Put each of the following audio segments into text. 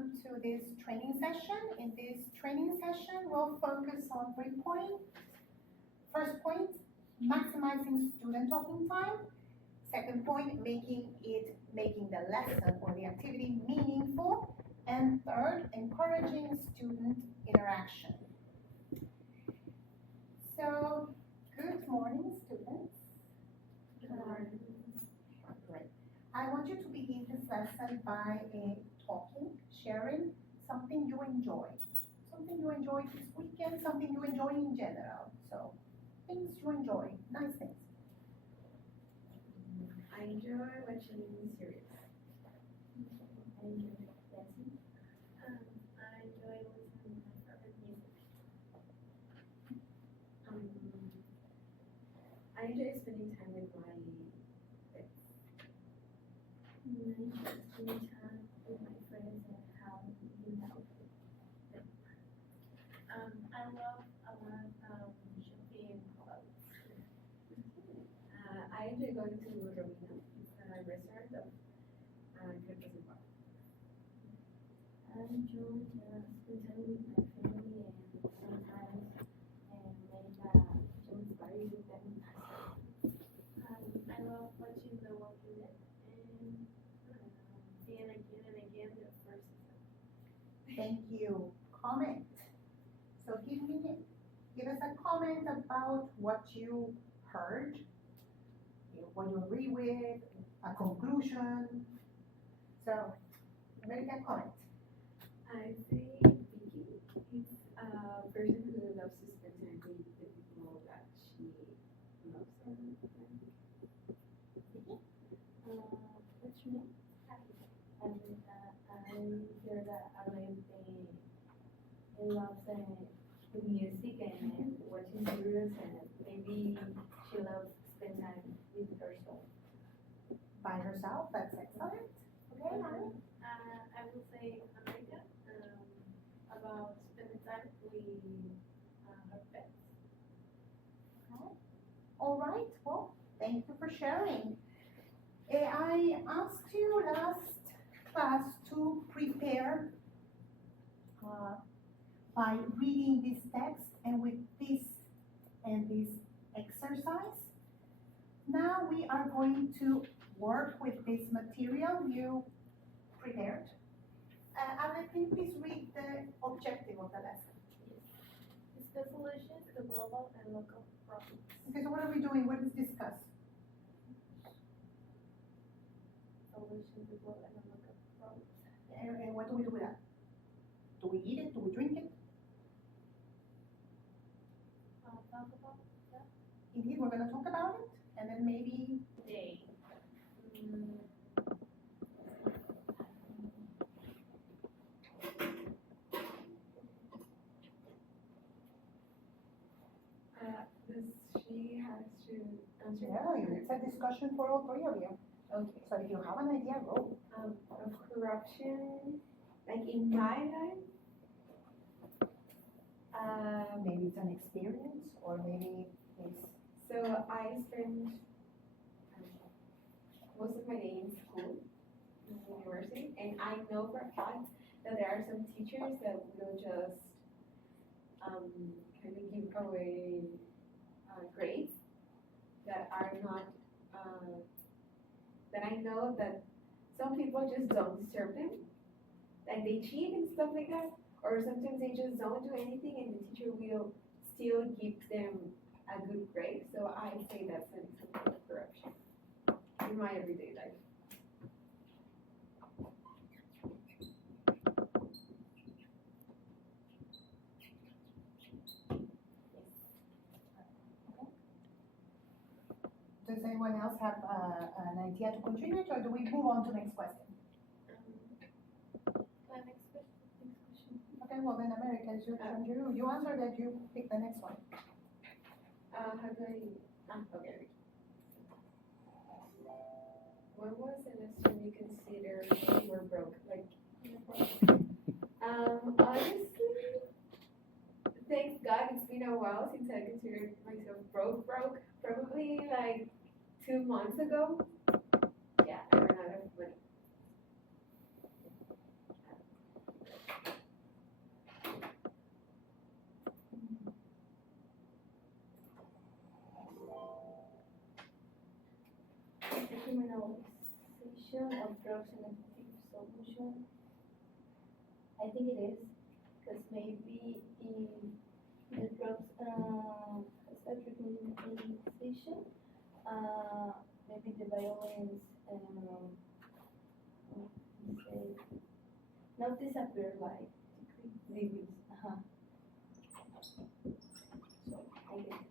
welcome to this training session. In this training session, we'll focus on 3 points. First point, maximizing student talking time. Second point, making the lesson or the activity meaningful. And third, encouraging student interaction. So, good morning, students. Good morning. Great. I want you to begin this lesson by sharing something you enjoy. Something you enjoyed this weekend, something you enjoy in general. So, things you enjoy, nice things. I enjoy watching series. I enjoy dancing. I enjoy listening to my favorite music. I enjoy spending time with my friends. I enjoy spending time with my friends and how you help them. I love a lot shopping clothes. I enjoy going to Romina. It's a restaurant of Crepes and Bar. I enjoy spend time with my family and sometimes make jokes party with them. I love watching The Walking Dead and seeing again and again the first season. Thank you. Comment. So give us a comment about what you heard, what you agree with, a conclusion. So, America, comment. I say Vicky. It's a person who loves to spend time with the people that she loves. What's your name? And I hear that I love the music and watching series and maybe she loves spend time with herself. By herself, that's excellent. Okay, Annie? I will say America about spending time with her pets. Okay. All right, well, thank you for sharing. I asked you last class to prepare by reading this text and with this exercise. Now we are going to work with this material you prepared. Anna, can you please read the objective of the lesson? It's the solution to global and local problems. Okay, so what are we doing? What is discussed? Solution to global and local problems. And what do we do with that? Do we eat it? Do we drink it? Talk about that Indeed, we're going to talk about it, and then maybe day. She has to answer. yeah, it's a discussion for all three of you. Okay. So if you have an idea, go. Of corruption, like in my life. Maybe it's an experience, or maybe it's So I spend most of my day in school, in university, and I know for a fact that there are some teachers that will just kind of give away grades that are not, that I know that some people just don't deserve them, like they cheat and stuff like that, or sometimes they just don't do anything and the teacher will still give them a good grade. So I say that's an example of corruption in my everyday life. Does anyone else have an idea to contribute, or do we move on to the next question? Next question. Okay, well then, America, it's your turn. You answer that, you pick the next one. How do I, okay. When was the last time you considered you were broke? Like, honestly, thanks God, it's been a while since I considered myself broke. Probably like 2 months ago. Yeah, I ran out of money. addiction of drugs an effective solution? I think it is, because maybe if the drugs start criminalization, maybe the violence say not disappear like decrease. So I guess.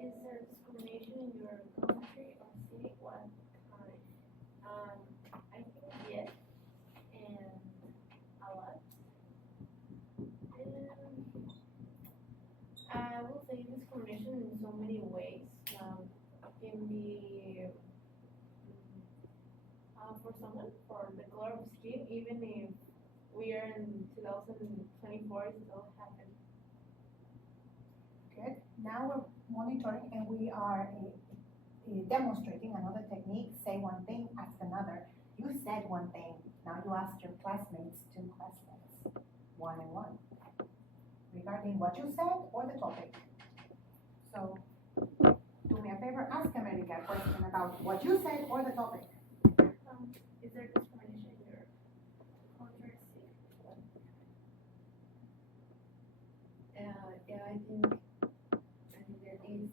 Is there discrimination in your country or city? What kind? I think yes, and a lot. And I will say discrimination in so many ways. Can be for someone for the color of skin, even if we are in 2024, it still happens. Good. Now we're monitoring and we are demonstrating another technique. Say one thing, ask another. You said one thing, now you ask your classmates, two classmates, one and one, regarding what you said or the topic. So, do me a favor, ask America a question about what you said or the topic. Is there discrimination in your country or city? Yeah, I think there is.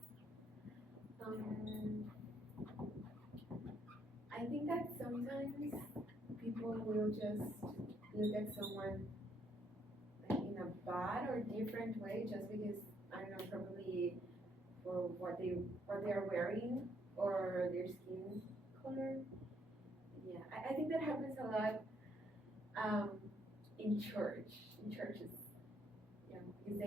I think that sometimes people will just look at someone like in a bad or different way just because, I don't know, probably for what they are wearing or their skin color. Yeah, I think that happens a lot in churches. Yeah, because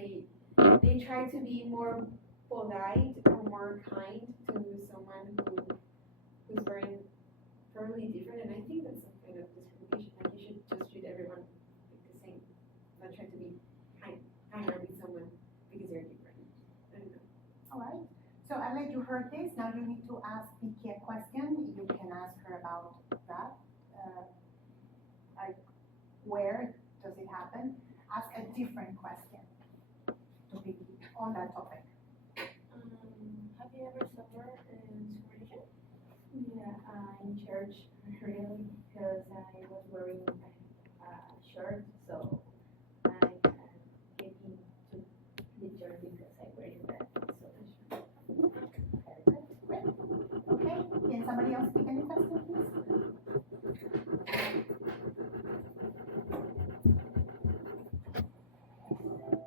they try to be more polite or more kind to someone who's wearing probably different, and I think that's some kind of discrimination. Like you should just treat everyone like the same, not try to be kinder with someone because they're different. I don't know. All right. So Alec, you heard this. Now you need to ask Vicky a question. You can ask her about that. Like, where does it happen? Ask a different question to Vicky on that topic. Have you ever suffered discrimination? Yeah, in church, really, because I was wearing a shirt, so I get into the church because I wear that. So Great. Okay. Can somebody else pick any question, please?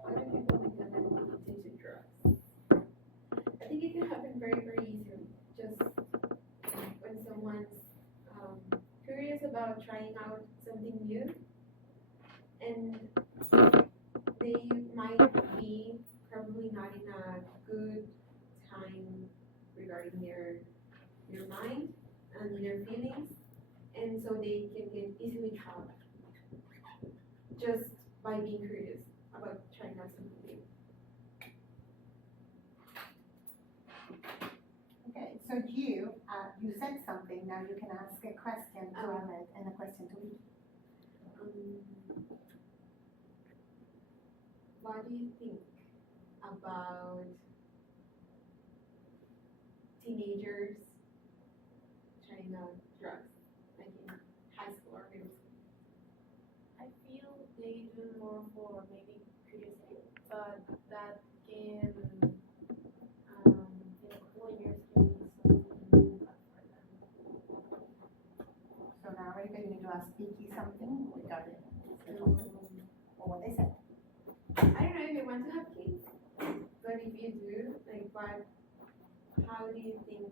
Why do people become addicted to drugs? I think it can happen very, very easily. Just when someone's curious about trying out something new, and they might be probably not in a good time regarding their mind and their feelings, and so they can get easily caught just by being curious about trying out something new. Okay. So you said something. Now you can ask a question to Alec and a question to Vicky. What do you think about teenagers trying out drugs, like in high school or middle school? I feel they do more for maybe curiosity, but that can, in a couple of years, can be something bad for them. So now, Erica, you need to ask Vicky something regarding the topic or what they said. I don't know if you want to have kids, but if you do, like how do you think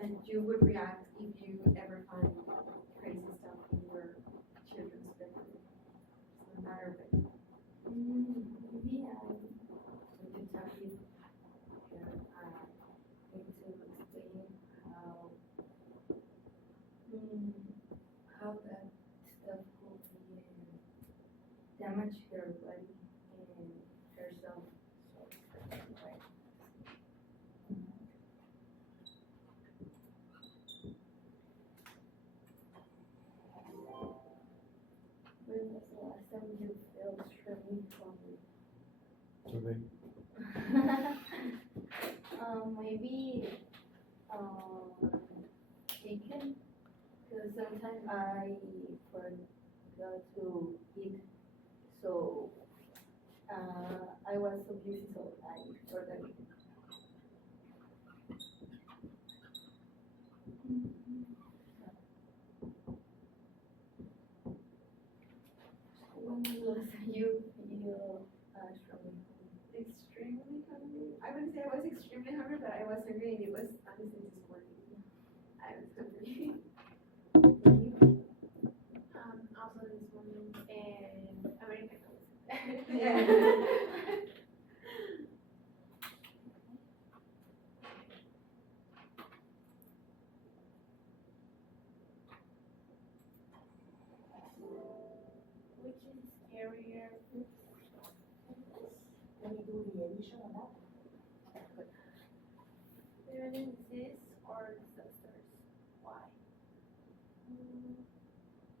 that you would react if you ever find crazy stuff in your children's bedroom? It's not matter, but maybe I we can talk with going to explain how that stuff could be damage her body and herself. So that's why. maybe, chicken, because sometimes I forgot to eat, so, I was so busy, so I forgot it. When was the last time you, struggling? Extremely hungry. I wouldn't say I was extremely hungry, but I was hungry and it was honestly this morning. I was hungry. Also this morning and Americanos. Yeah. Which is scarier? Let me do the addition of that. Living disease or disasters? Why?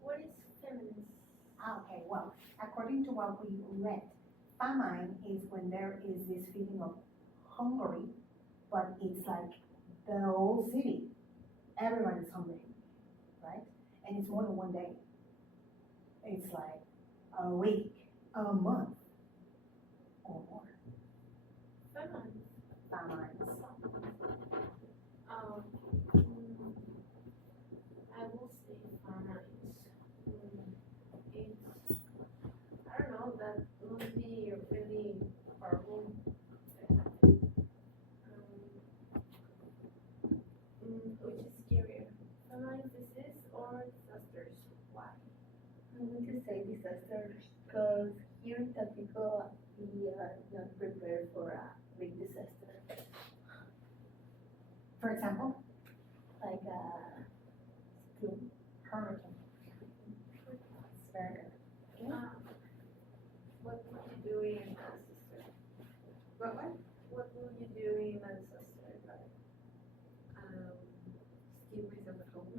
What is feminism? Okay, well, according to what we read, famine is when there is this feeling of hungry, but it's like the whole city, everyone is hungry, right? And it's more than one day. It's like a week, a month, or more. Famine. Famines. Um, I will say famines. It's, I don't know, that must be really horrible. Which is scarier? Famine, disease, or disasters? Why? I'm going to say disasters, because here in Tampico, we are not prepared for a big disaster, For example, like a storm. hurricane. It's very good. What would you do in a disaster? What? What will you do in a disaster? Like, Just keep myself at home.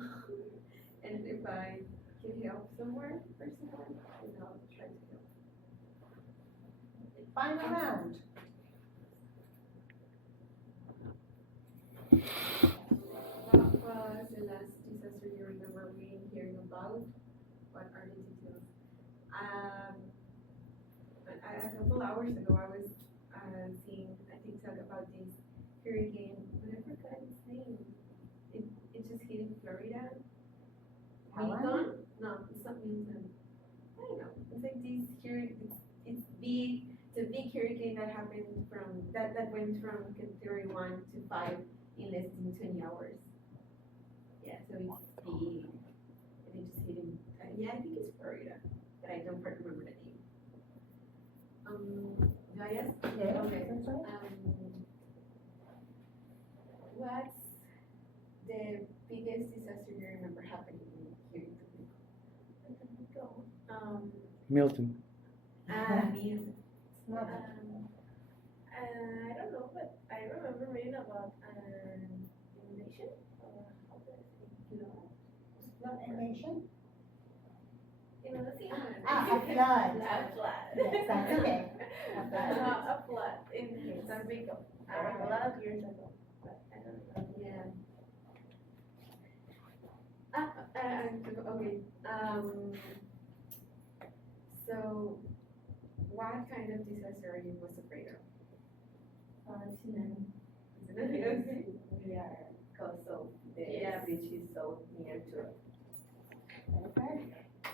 And if I can help somewhere or someone, then I'll try to help. Final round. What was the last disaster you remember reading, hearing about? What are the details? A couple hours ago, I was seeing a TikTok about this hurricane, but I forgot its name. It just hit in Florida. Milton? No, it's not Milton. I don't know. It's like this it's big. It's a big hurricane that happened that went from category 1 to 5 in less than 20 hours. Yeah, so it's big. And it just hit in, yeah, I think it's Florida, but I don't quite remember the name. Do I ask? Yeah, Okay. that's right. What's the biggest disaster you remember happening here in Tampico? Milton. I mean, It's not I don't know, but I remember reading about inundation. How do I say? You know, not a nation. inundation. A flood. A flood. Yes, that's okay. A flood. A flood in San Rico. A lot of years ago, but I don't know. yeah. Okay. So, what kind of disaster are you most afraid of? Tsunami. We are, because of the Yeah. beach is so near to it. Okay.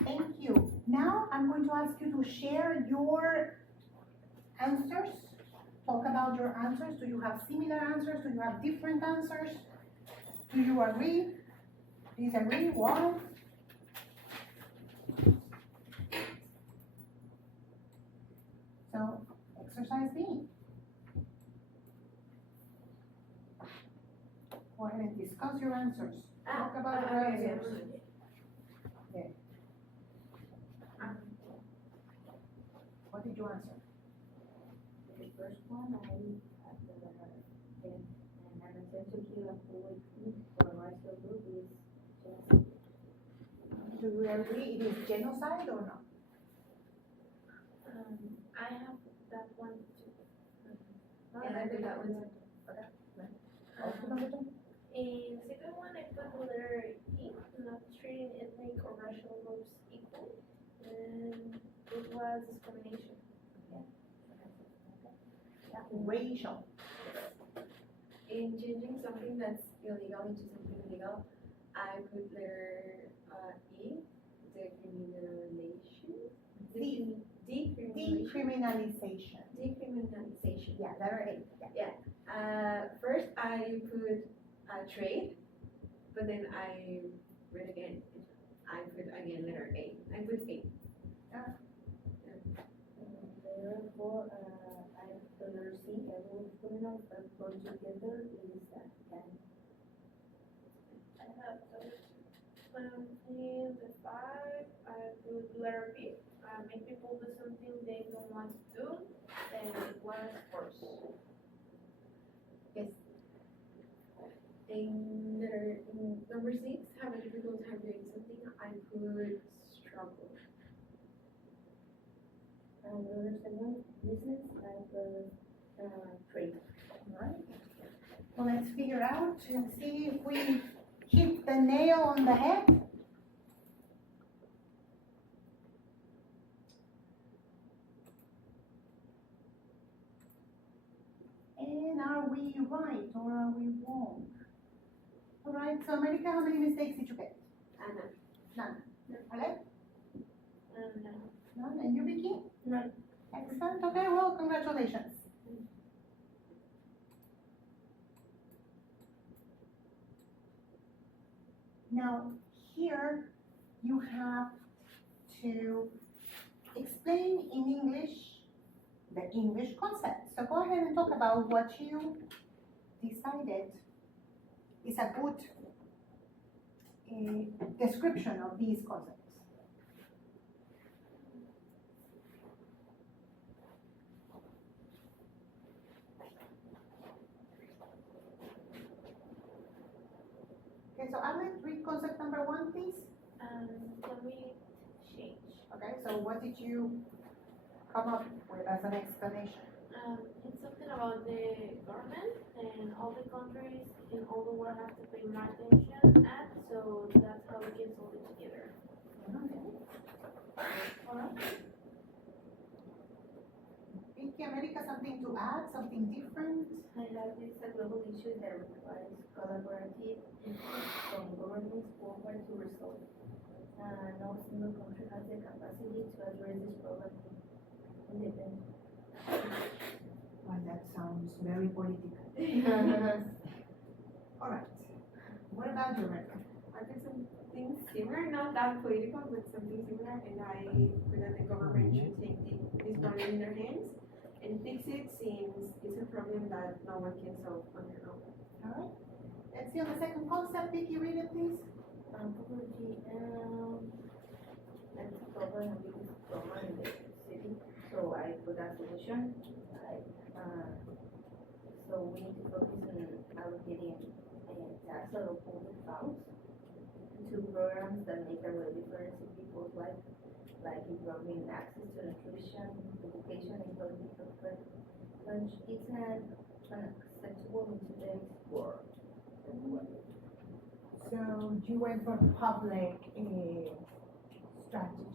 Thank you. Now I'm going to ask you to share your answers. Talk about your answers. Do you have similar answers? Do you have different answers? Do you agree? Disagree? Why? So, exercise B. Go ahead and discuss your answers. Talk about your okay, answers. What did you answer? The first one, I have never heard of it. And an attempt to kill a public or a racial group is just, Do we agree it is genocide or not? I have that one too. Yeah, I think that one's In the second one, I put the letter E, not treating ethnic or racial groups equal, and it was discrimination. Racial. In changing something that's illegal into something legal, I put letter E, decriminalization. Decriminalization. Decriminalization. Yeah, letter A. Yeah. First I put trade, but then I read again. I put again letter A. I put A. Therefore, I the letter C, everyone is criminal, but for together is can. I have those two. In the five, I put letter B, make people do something they don't want to do, and it was force. Yes. In number 6, have a difficult time doing something. I put struggle. And the other segment, business, I put trade. Alright. Well, let's figure out and see if we hit the nail on the head. And are we right or are we wrong? Alright, so America, how many mistakes did you get? Anna. None. Alex? And None. And you, Vicky? None. Excellent. Okay, well, congratulations. Now, here you have to explain in English the English concept. So go ahead and talk about what you decided is a good description of these concepts. Okay, so Alex, read concept number 1, please. climate change. Okay, so what did you come up with as an explanation? It's something about the government and all the countries in all the world have to pay more attention at, so that's how it gets all together. Okay. Alright. Vicky, America, something to add, something different? I have this a global issue that requires collaborative input from governments worldwide to resolve. No single country has the capacity to address this problem independently. Well, that sounds very political. Alright. What about you, America? I did something similar, not that political, but something similar, and I put that the government should take this problem in their hands and fix it, since it's a problem that no one can solve on their own. Alright. Let's see on the second concept, Vicky, read it, please. Poverty and problem a big problem in the city. So I put a solution. So we need to focus on allocating tax or public funds to programs that make a real difference in people's lives, like improving access to nutrition, education, and public health. Lunch is an acceptable in today's world. So you went for public strategies.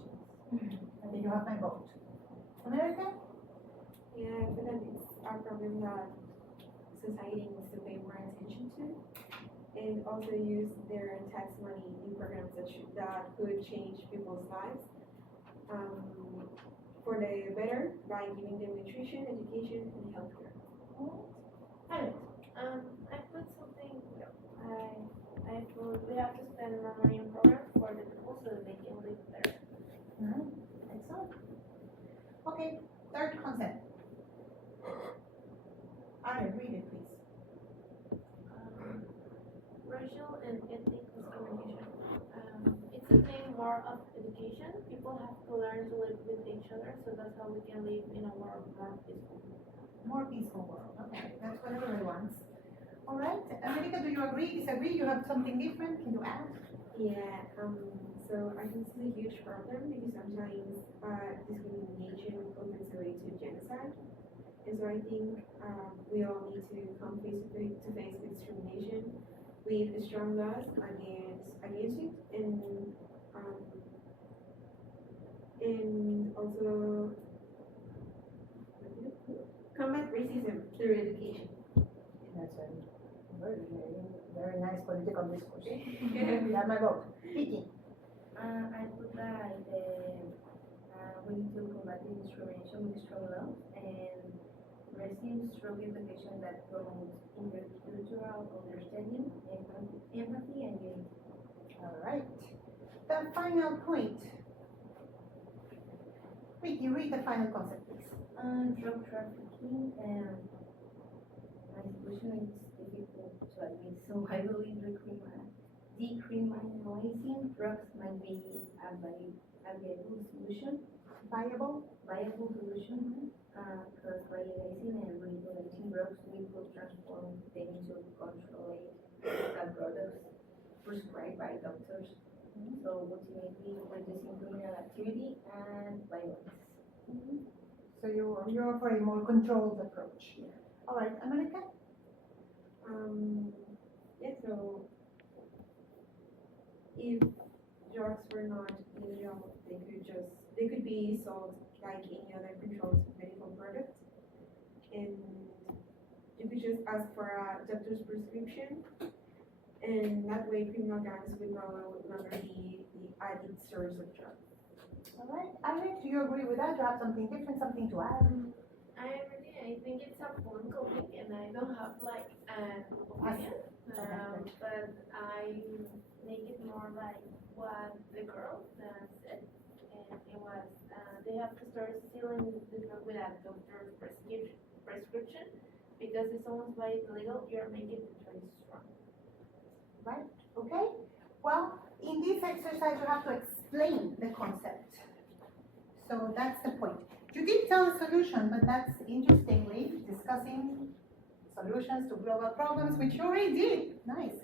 And then you have my vote. America? Yeah, I feel that it's a problem that society needs to pay more attention to, and also use their tax money in programs that could change people's lives for the better, by giving them nutrition, education, and healthcare. Alex? I put something, I put, we have to spend more money on programs for the people so that they can live better. Excellent. Okay, third concept. Alex, read it, please. Racial and ethnic discrimination. It's a thing more of education. People have to learn to live with each other, so that's how we can live in a world more peaceful. More peaceful world. Okay, that's what everybody wants. All right, America, do you agree, disagree? You have something different? Can you add? Yeah, so I think it's a huge problem, because sometimes discrimination opens the way to genocide, And so I think we all need to come face to face with discrimination, with strong laws against it, and also combat racism through education. That's a very nice political discourse. That's my vote. Vicky? I put that we need to combat the discrimination with strong laws and receive strong education that promotes intercultural understanding, empathy, and unity. All right. The final point. Vicky, read the final concept, please. Drug trafficking, my solution is difficult to admit, so I believe decriminalizing drugs might be a viable solution, Viable? because legalizing and regulating drugs will transform them into controlled products prescribed by doctors. So ultimately reducing criminal activity and violence. So you're for a more controlled approach. All right, America? Yeah, so if drugs were not illegal, they could be sold like any other controlled medical product, and you could just ask for a doctor's prescription, and that way criminal gangs would no longer be the added source of drugs. All right, Alex, do you agree with that? Do you have something different, something to add? I think it's a political thing, and I don't have like an opinion, but I make it more like what the girl said, and it was they have to start stealing the drug with a doctor's prescription, because if someone's buy it illegal, you're making the choice wrong. Right, okay? Well, in this exercise, you have to explain the concept. So that's the point. You did tell a solution, but that's interestingly discussing solutions to global problems, which you already did. Nice.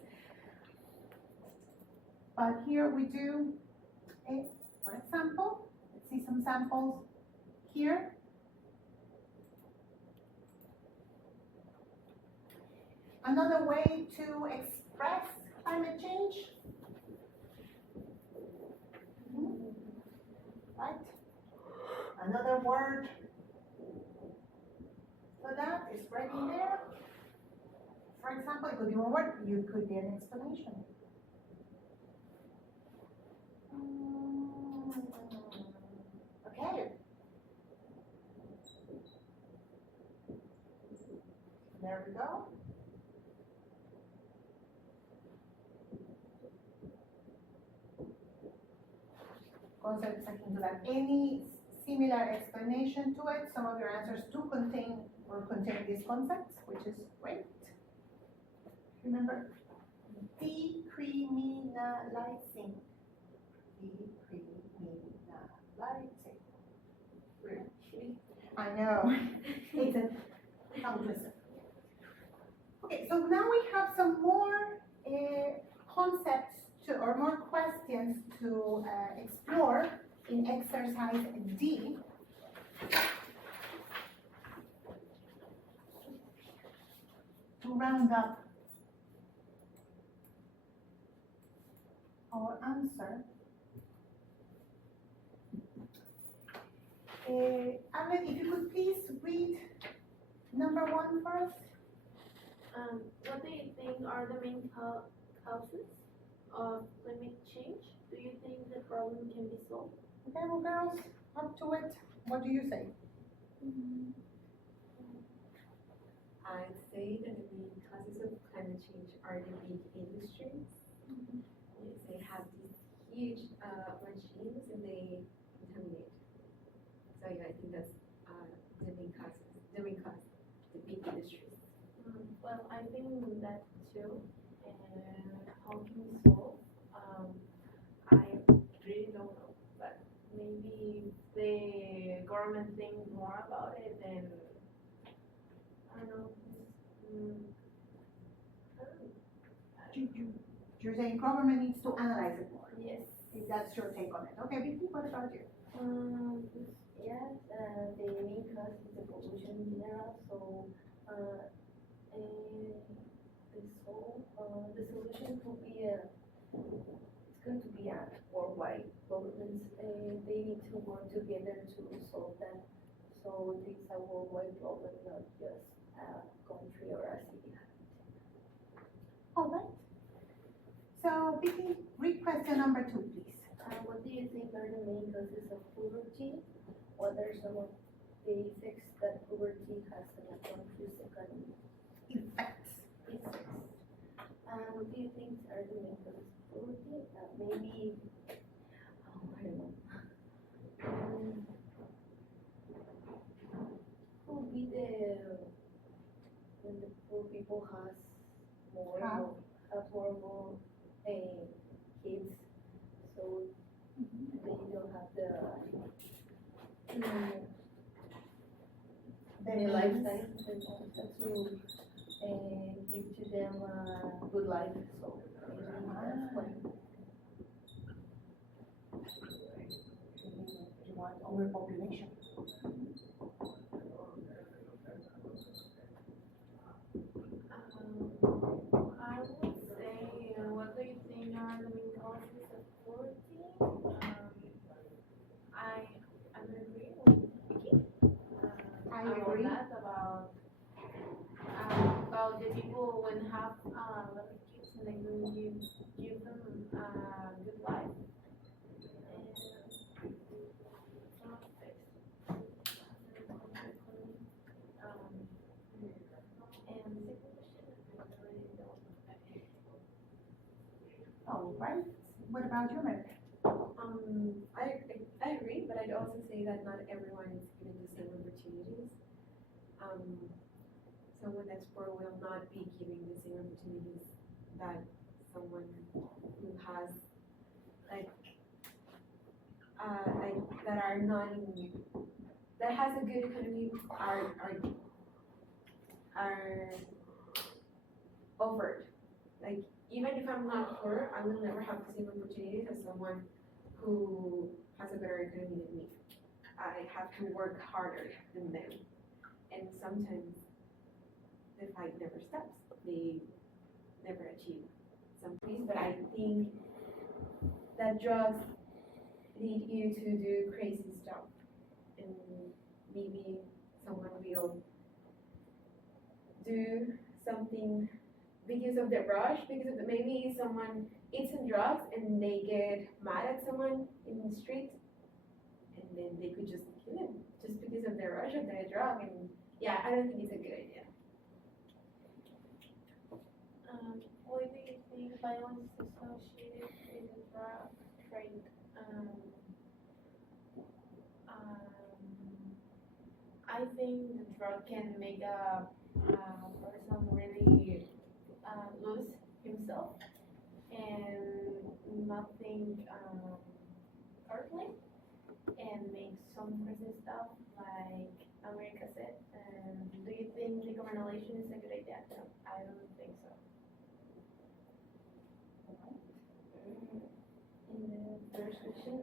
But here we do, for example, let's see some samples here. Another way to express climate change. Right? Another word for that is right in there. For example, it could be one word, you could be an explanation. Okay. There we go. Concept section to that. Any similar explanation to it? Some of your answers do contain these concepts, which is great. Remember, decriminalizing. Decriminalizing. I know. It's a tongue twister. Okay, so now we have some more concepts or more questions to explore in exercise D. To round up our answer. Ahmed, if you could please read number 1 first. What do you think are the main causes of climate change? Do you think the problem can be solved? Okay, well, girls, up to it. What do you say? I'd say that the main causes of climate change are the big industries. Yes, they have these huge machines and they contaminate. So yeah, I think that's the main cause, the big industries. Well, I think that too. And how can we solve? I really don't know, but maybe the government thinks more about it, and I don't know. You're saying government needs to analyze it more. Yes. If that's your take on it. Okay, Vicky, what about you? Yes, the main cause is the solution in general. So, the solution could be it's going to be a worldwide government. They need to work together to solve that. So it's a worldwide problem, not just a country or a city. All right. So, Vicky, read question number 2, please. What do you think are the main causes of poverty? What are some of the effects that poverty has on a country's economy? Effects. Effects. What do you think are the main causes of poverty? Maybe, I don't know. Could be when the poor people has more Have. have more kids, so they don't have the lifestyle to give to them a good life. So maybe that's why. You want overpopulation. I would say, what do you think are the main causes of poverty? I agree with Vicky. I about agree. that, about the people when have a lot of kids and they will give them a good life. And some aspects. And second question, I really don't. All right. What about you, Mary? I agree, but I'd also say that not everyone is given the same opportunities. Someone that's poor will not be given the same opportunities that someone who has like that are not in, that has a good economy are offered. Like even if I'm not poor, I will never have the same opportunities as someone who has a better economy than me. I have to work harder than them. And sometimes the fight never stops. They never achieve some peace. But I think that drugs lead you to do crazy stuff. And maybe someone will do something because of the rush, because of maybe someone eats some drugs and they get mad at someone in the street, and then they could just kill him just because of the rush of the drug. And yeah, I don't think it's a good idea. What do you think violence is associated with the drug trade? I think the drug can make a person really lose himself and not think earthly and make some crazy stuff like America said. And do you think decriminalization is a good idea? No, I don't think so. In the first question,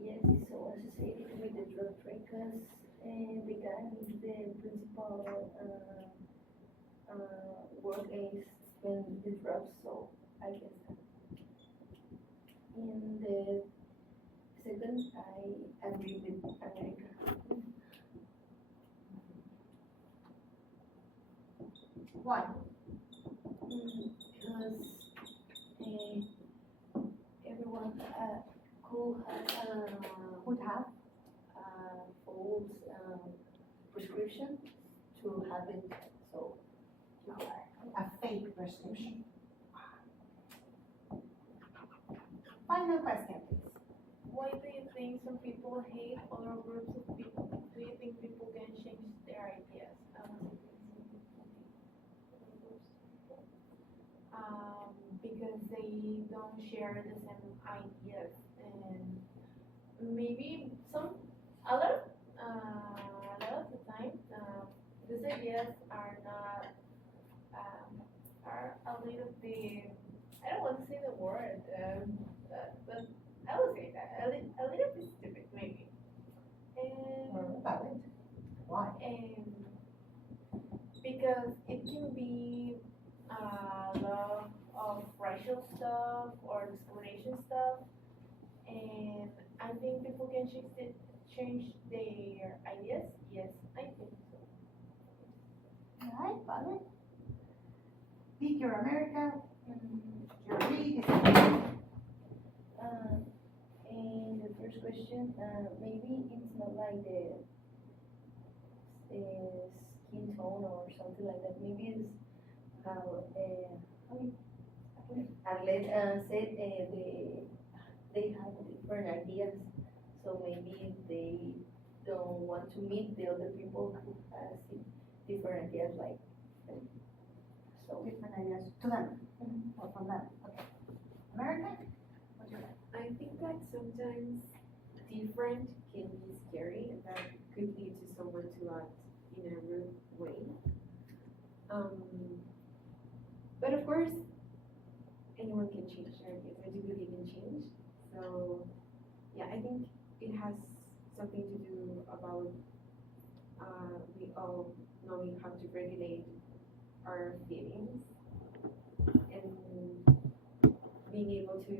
yes, it's so associated with the drug trade because the guy is the principal work is when the drugs, so I guess that. In the second, I agree with America. Why? Because everyone Would have false prescription to have it, so a fake prescription. Final question, please. Why do you think some people hate other groups of people? Do you think people can change their ideas? Because they don't share the same ideas, and maybe a lot of the time, these ideas are not, are a little bit, I don't want to say the word, but I would say that, a little bit stupid maybe. And Valid. because it can be a lot of racial stuff or discrimination stuff, and I think people can change their ideas. Yes, I think so. Alright, valid. Think you're America, you agree, And the first question, maybe it's not like the skin tone or something like that. Maybe it's how Arlette said they have different ideas, so maybe they don't want to meet the other people who has different ideas like them. So different ideas to them, or from them, okay. America, what's your I think that sometimes different can be scary and that could lead to someone to act in a rude way. But of course, anyone can change their ideas. I do believe in change. So yeah, I think it has something to do about we all knowing how to regulate our feelings and being able to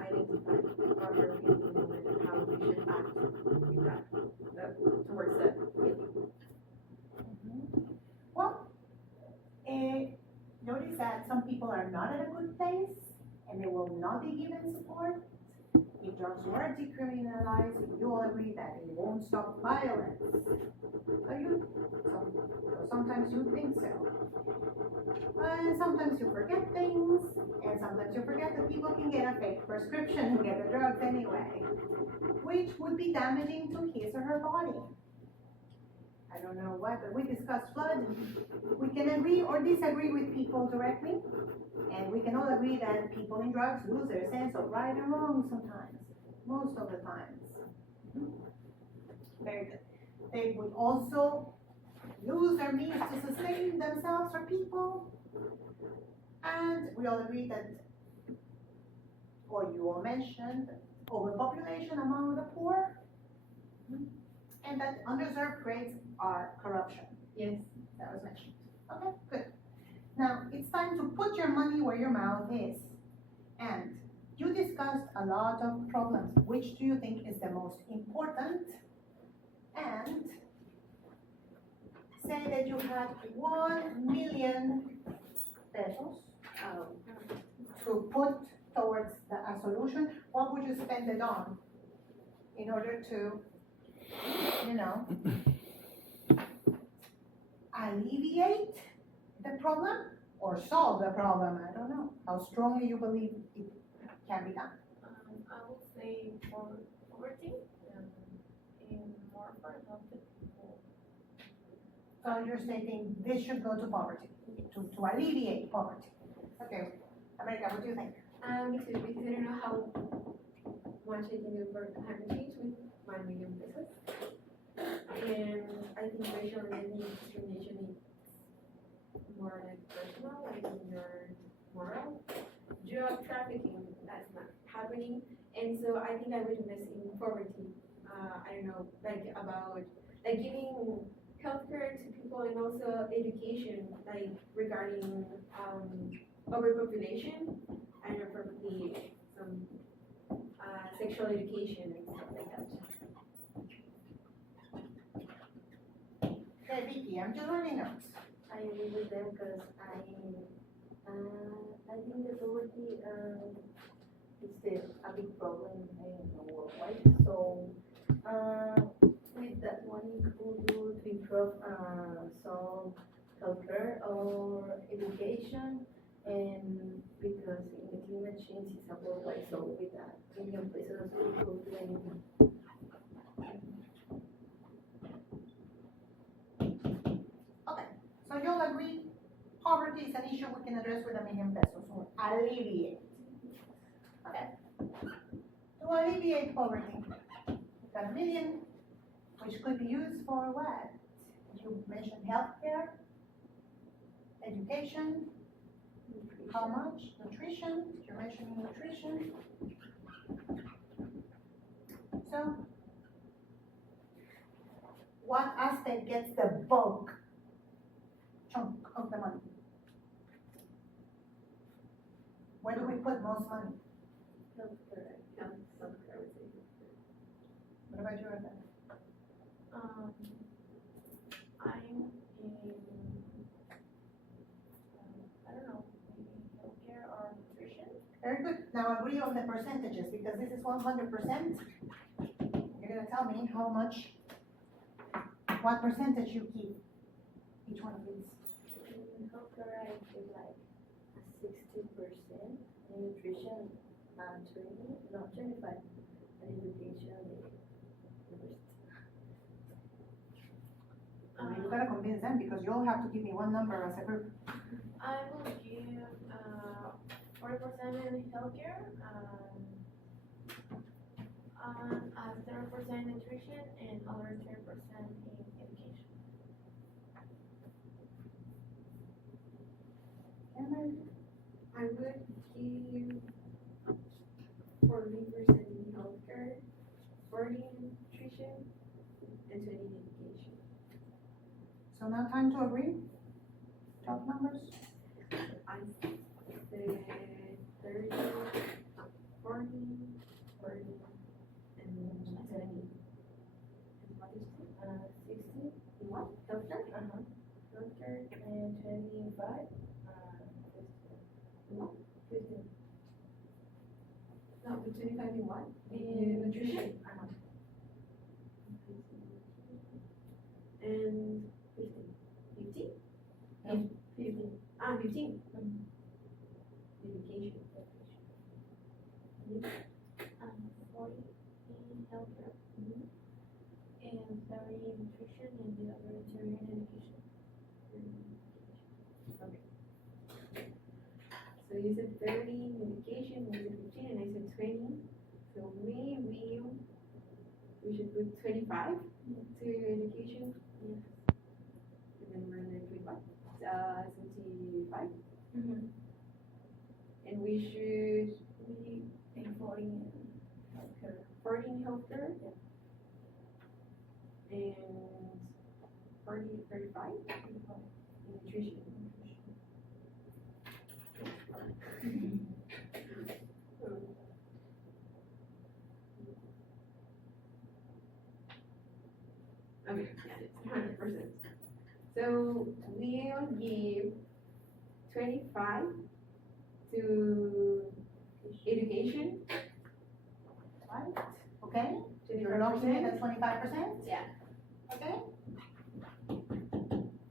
identify what we're feeling and how we should act with that towards that feeling. Well, notice that some people are not at a good place and they will not be given support. If drugs were decriminalized, you all agree that it won't stop violence. Sometimes you think so. And sometimes you forget things, and sometimes you forget that people can get a fake prescription and get the drugs anyway, which would be damaging to his or her body. I don't know why, but we discussed flood. We can agree or disagree with people directly, and we can all agree that people in drugs lose their sense of right and wrong sometimes, most of the times. Very good. They would also lose their means to sustain themselves or people, and we all agree that, or you all mentioned, overpopulation among the poor, and that underserved grades are corruption. Yes. That was mentioned. Okay, good. Now, it's time to put your money where your mouth is. And you discussed a lot of problems. Which do you think is the most important? And say that you had 1 million pesos to put towards a solution. What would you spend it on in order to, alleviate the problem or solve the problem? I don't know how strongly you believe it can be done. I would say for poverty and more for helping people. So you're stating this should go to poverty, to alleviate poverty. Okay, America, what do you think? Me too, because I don't know how much I can do for climate change with 1 million pesos. And I think racial and ethnic discrimination is more like personal, like in your moral. Drug trafficking, that's not happening. And so I think I would invest in poverty. I don't know, about giving healthcare to people and also education, regarding overpopulation. I don't know, probably some sexual education and stuff like that. Okay, Vicky, I'm just running notes. I agree with them because I think that poverty is a big problem worldwide. So with that money, could do to improve some healthcare or education, and because in the climate change is a worldwide, so with that million pesos we could do anything. Okay, so you'll agree poverty is an issue we can address with 1 million pesos or alleviate. Okay. To alleviate poverty, we've got 1 million, which could be used for what? You mentioned healthcare, education, how much? Nutrition, you're mentioning nutrition. So, what aspect gets the bulk chunk of the money? Where do we put most money? Healthcare, I would say. What about you, Rebecca? I'm in, I don't know, maybe healthcare or nutrition. Very good. Now agree on the percentages, because this is 100%. You're gonna tell me how much, what percentage you keep each one of these. In healthcare, I give like 60%, in nutrition, 20, no, 25, and education, the rest. You gotta convince them, because you all have to give me one number as a group. I will give 40% in healthcare, 30% nutrition, and other 10% in education. I would give 40% in healthcare, 40 in nutrition, and 20 in education. So now time to agree? Top numbers? I say 30, 40, 40, and 70. And what is it? 60, In what? Healthcare? healthcare, and 25, 15. No, the 25 in what? In nutrition? And 15. 15? Yeah. 15. 15. Education. 40 in healthcare, and 30 in nutrition, and the other 10 in education. So you said 30 in education, you said 15, and I said 20. So maybe we should put 25 to education. Yes. And then we're gonna put what? 75. And we should And 40 in healthcare. 40 in healthcare. And 40, 35 in nutrition. Okay, yeah, it's 100%. So we'll give 25 to education, Right? Okay? You're locking in 25%, at 25%? Yeah. Okay?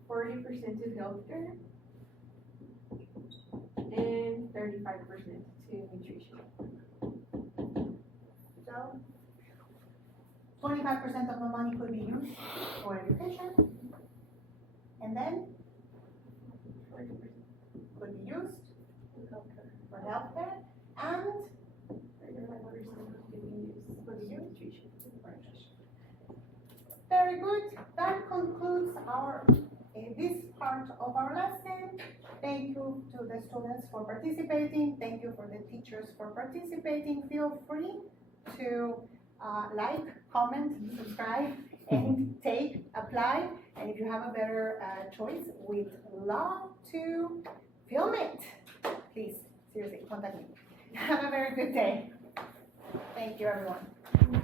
40% to healthcare, and 35% to nutrition. So, 25% of the money could be used for education, and then 40%. could be used Healthcare. for healthcare, and 35% to be used for nutrition. very good. That concludes our this part of our lesson. Thank you to the students for participating. Thank you for the teachers for participating. Feel free to like, comment, subscribe, and apply. And if you have a better choice, we'd love to film it. Please, seriously, contact me. Have a very good day. Thank you, everyone.